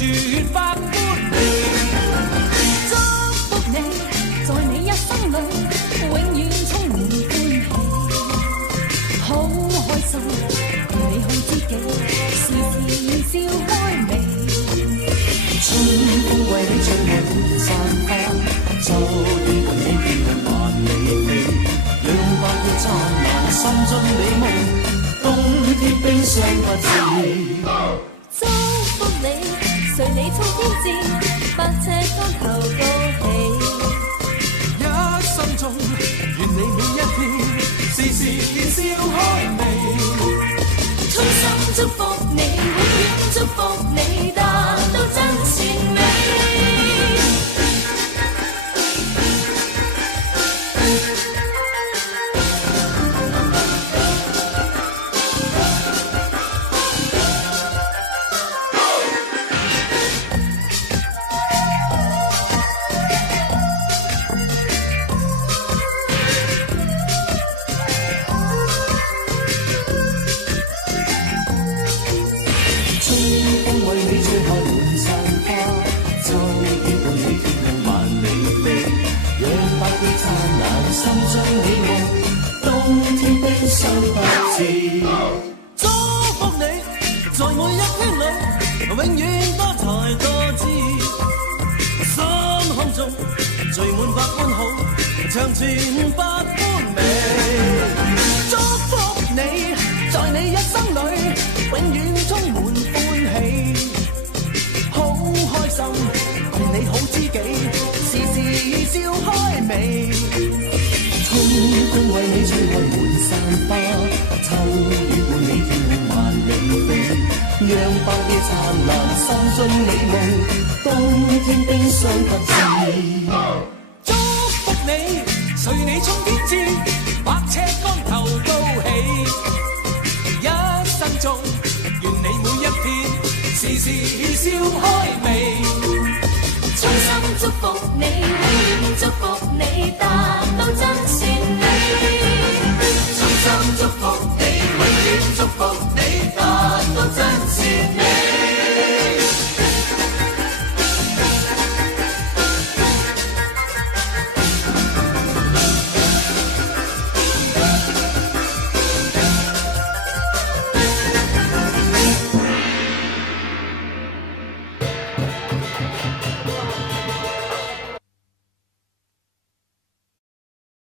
全百般美。祝福你，在你一生裏永遠充滿歡喜，好開心，你好知己，時時笑開眉。春風為你吹開滿山花，秋雨伴你飄向萬里飛，讓白月燦爛，心中美夢，冬天冰霜不至。祝福你，隨你衝天志，百尺竿頭高起。一生中，願你每一天，時時笑開眉。衷心祝福你，永遠祝福你，達到真善美。祝福你，在每一天裏，永遠多才多姿，心胸中聚滿百般好，長存百般美。祝福你，在你一生裏，永遠充滿歡喜，好開心，共你好知己，時時笑開眉。春風為你吹開滿山花，秋雨伴你飄向萬里飛，讓白夜燦爛，心中美夢，冬天冰霜不至。祝福你，隨你衝天志，百尺竿頭高起。一生中，願你每一天，時時笑開眉。衷心祝福你，永遠祝福你，達